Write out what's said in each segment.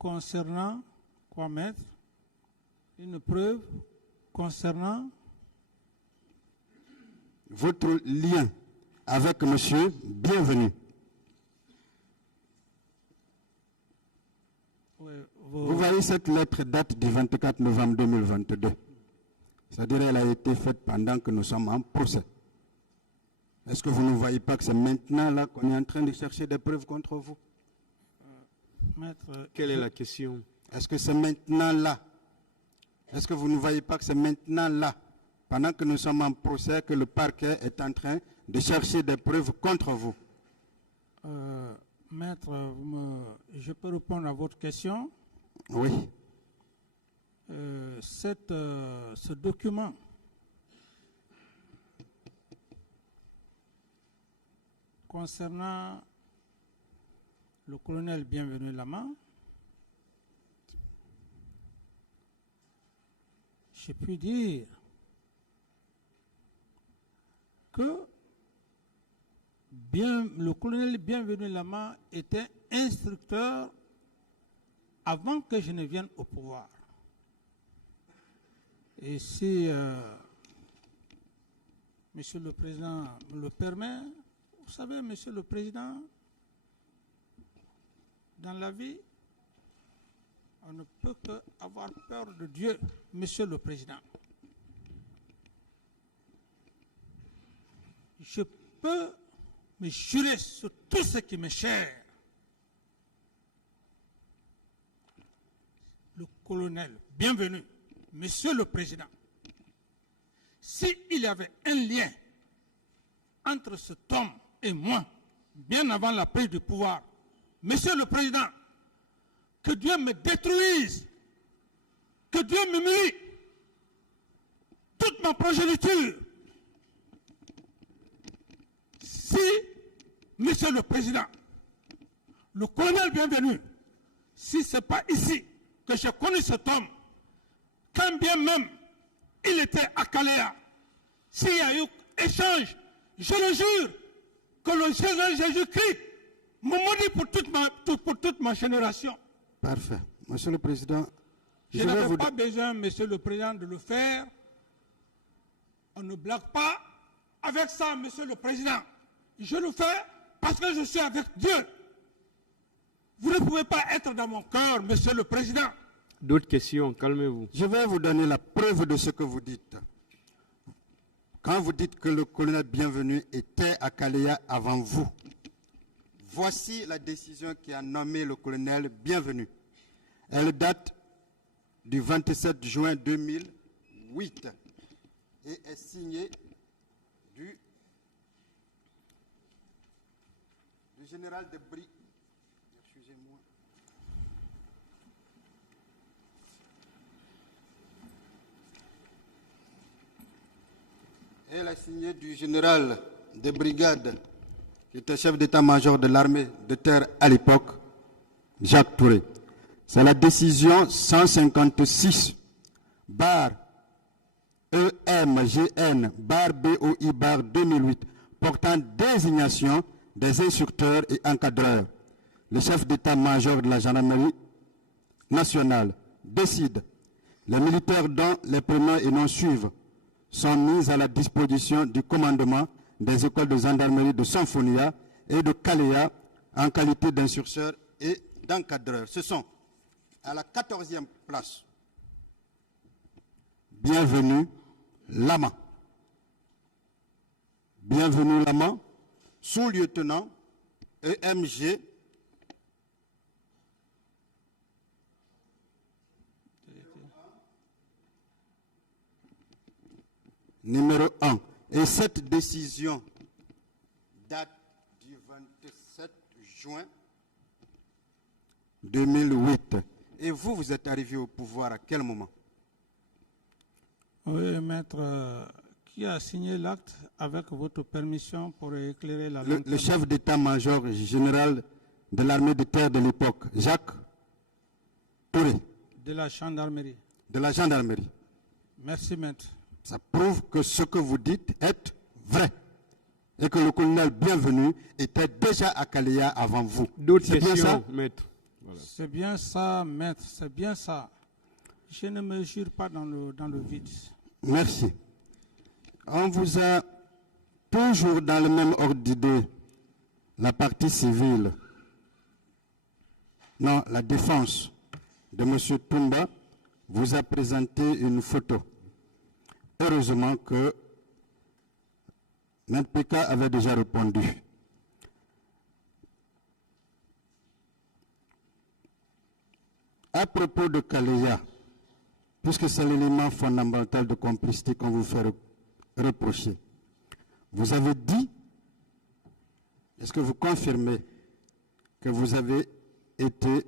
concernant quoi, maître? Une preuve concernant votre lien avec monsieur Bienvenu. Oui, Vous voyez, cette lettre date du 24 novembre 2022. C'est-à-dire qu'elle a été faite pendant que nous sommes en procès. Est-ce que vous ne voyez pas que c'est maintenant là qu'on est en train de chercher des preuves contre vous? maître, Quelle est la question? Est-ce que c'est maintenant là? Est-ce que vous ne voyez pas que c'est maintenant là, pendant que nous sommes en procès, que le parquet est en train de chercher des preuves contre vous? maître, je peux répondre à votre question? Oui. Ce document concernant le colonel Bienvenu Lama, je puis dire que le colonel Bienvenu Lama était instructeur avant que je ne vienne au pouvoir. Et si Monsieur le Président me le permet, vous savez, Monsieur le Président, dans la vie, on ne peut qu'avoir peur de Dieu, Monsieur le Président. Je peux me jurer sur tout ce qui m'est cher. Le colonel Bienvenu, Monsieur le Président, s'il y avait un lien entre cet homme et moi, bien avant la prise du pouvoir, Monsieur le Président, que Dieu me détruise, que Dieu m'humilie, toute ma progéniture. Si, Monsieur le Président, le colonel Bienvenu, si ce n'est pas ici que j'ai connu cet homme, quand bien même il était à Caléa, s'il y a eu échange, je le jure que le Seigneur Jésus-Christ me maudit pour toute ma génération. Parfait. Monsieur le Président, je n'avais pas besoin, Monsieur le Président, de le faire. On ne blague pas avec ça, Monsieur le Président. Je le fais parce que je suis avec Dieu. Vous ne pouvez pas être dans mon cœur, Monsieur le Président. D'autres questions, calmez-vous. Je vais vous donner la preuve de ce que vous dites. Quand vous dites que le colonel Bienvenu était à Caléa avant vous, voici la décision qui a nommé le colonel Bienvenu. Elle date du 27 juin 2008 et est signée du général de Brigade. Excusez-moi. Elle est signée du général de brigade, qui était chef d'état-major de l'armée de terre à l'époque, Jacques Touré. C'est la décision 156 bar EMGN bar BOI bar 2008 portant désignation des instructeurs et encadreurs. Le chef d'état-major de la gendarmerie nationale décide. Les militaires dont les prénoms et noms suivent sont mis à la disposition du commandement des écoles de gendarmerie de Sanfonia et de Caléa en qualité d'instructeurs et d'encadreurs. Ce sont à la 14e place, Bienvenu Lama. Bienvenu Lama, sous-lieutenant EMG numéro 1. Et cette décision date du 27 juin 2008. Et vous, vous êtes arrivé au pouvoir à quel moment? Oui, maître, qui a signé l'acte avec votre permission pour éclairer la lanterne? Le chef d'état-major général de l'armée de terre de l'époque, Jacques Touré. De la gendarmerie. De la gendarmerie. Merci, maître. Ça prouve que ce que vous dites est vrai. Et que le colonel Bienvenu était déjà à Caléa avant vous. D'autres questions, maître? Voilà. C'est bien ça, maître, c'est bien ça. Je ne me jure pas dans le vide. Merci. On vous a toujours dans le même ordre d'idée, la partie civile, non, la défense de M. Toumba vous a présenté une photo. Heureusement que M. Pika avait déjà répondu. À propos de Kaleya, puisque c'est l'élément fondamental de complicité qu'on vous fait reprocher, vous avez dit, est-ce que vous confirmez que vous avez été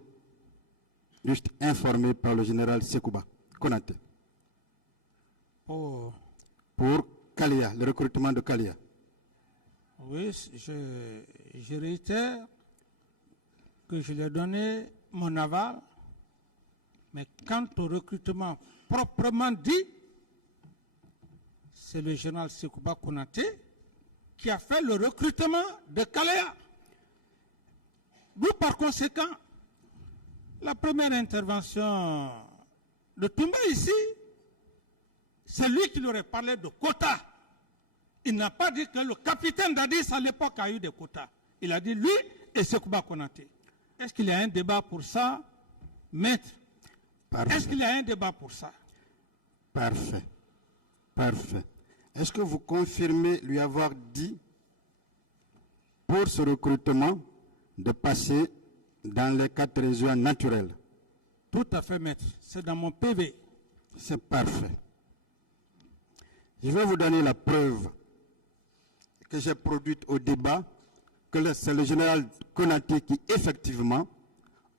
juste informé par le général Sekouba Konaté Oh, pour Kaleya, le recrutement de Kaleya? oui, je réitère que je lui ai donné mon aval, mais quant au recrutement proprement dit, c'est le général Sekouba Konaté qui a fait le recrutement de Kaleya. D'où par conséquent, la première intervention de Toumba ici, c'est lui qui lui aurait parlé de quotas. Il n'a pas dit que le capitaine Dadis à l'époque a eu des quotas. Il a dit lui et Sekouba Konaté. Est-ce qu'il y a un débat pour ça, maître? Parfait. Est-ce qu'il y a un débat pour ça? Parfait. Parfait. Est-ce que vous confirmez lui avoir dit, pour ce recrutement, de passer dans les 4 régions naturelles? Tout à fait, maître. C'est dans mon PV. C'est parfait. Je vais vous donner la preuve que j'ai produite au débat, que c'est le général Konaté qui, effectivement,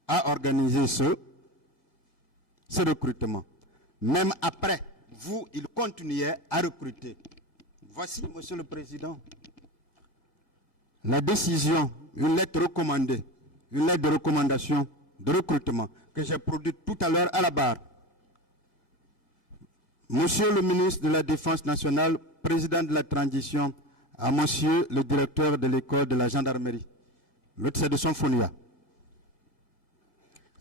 a organisé ce recrutement. Même après, vous, il continuait à recruter. Voici, Monsieur le Président, la décision, une lettre recommandée, une lettre de recommandation de recrutement que j'ai produite tout à l'heure à la barre. Monsieur le ministre de la Défense nationale, président de la transition, à monsieur le directeur de l'école de la gendarmerie. L'autre, c'est de son Fonia.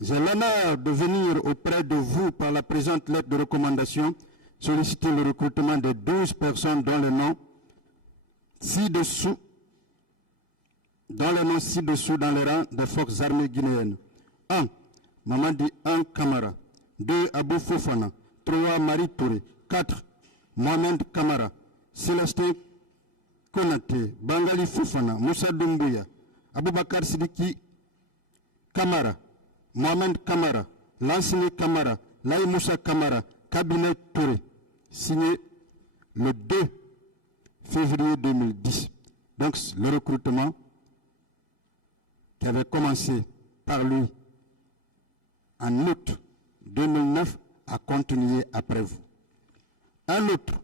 J'ai l'honneur de venir auprès de vous par la présente lettre de recommandation solliciter le recrutement de 12 personnes dont les noms ci-dessous dans les rangs des forces armées guinéennes. 1. Mamadi 1 Kamara. 2. Abou Fofana. 3. Marie Touré. 4. Mohamed Kamara. Célestin Konaté. Bangali Fofana. Moussa Doumbouya. Aboubakar Sidiki Kamara. Mohamed Kamara. Lansini Kamara. Laï Moussa Kamara. Cabinet Touré. Signé le 2 février 2010. Donc le recrutement qui avait commencé par lui en août 2009 a continué après vous. Un autre,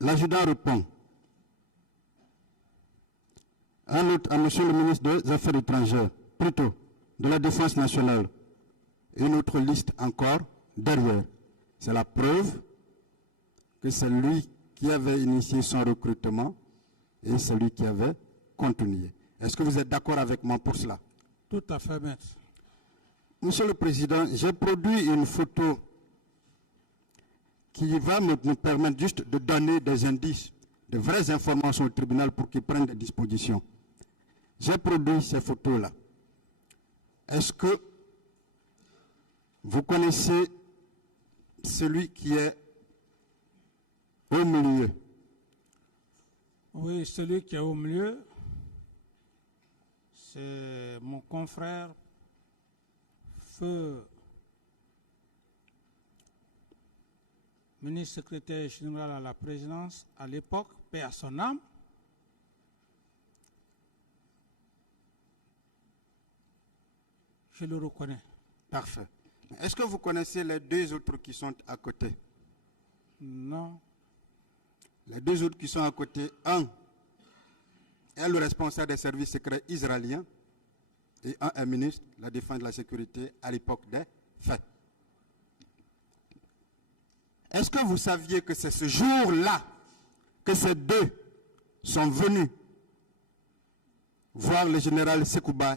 l'adjudant répond. Un autre à monsieur le ministre des Affaires étrangères, plutôt de la Défense nationale. Une autre liste encore derrière. C'est la preuve que c'est lui qui avait initié son recrutement et c'est lui qui avait continué. Est-ce que vous êtes d'accord avec moi pour cela? Tout à fait, maître. Monsieur le Président, j'ai produit une photo qui va me permettre juste de donner des indices, de vraies informations au tribunal pour qu'il prenne des dispositions. J'ai produit ces photos-là. Est-ce que vous connaissez celui qui est au milieu? Oui, celui qui est au milieu, c'est mon confrère, feu ministre secrétaire général à la présidence à l'époque, paix à son âme. Je le reconnais. Parfait. Est-ce que vous connaissez les 2 autres qui sont à côté? Non. Les 2 autres qui sont à côté, un est le responsable des services secrets israéliens et un est ministre de la Défense et de la Sécurité à l'époque des faits. Est-ce que vous saviez que c'est ce jour-là que ces 2 sont venus voir le général Sekouba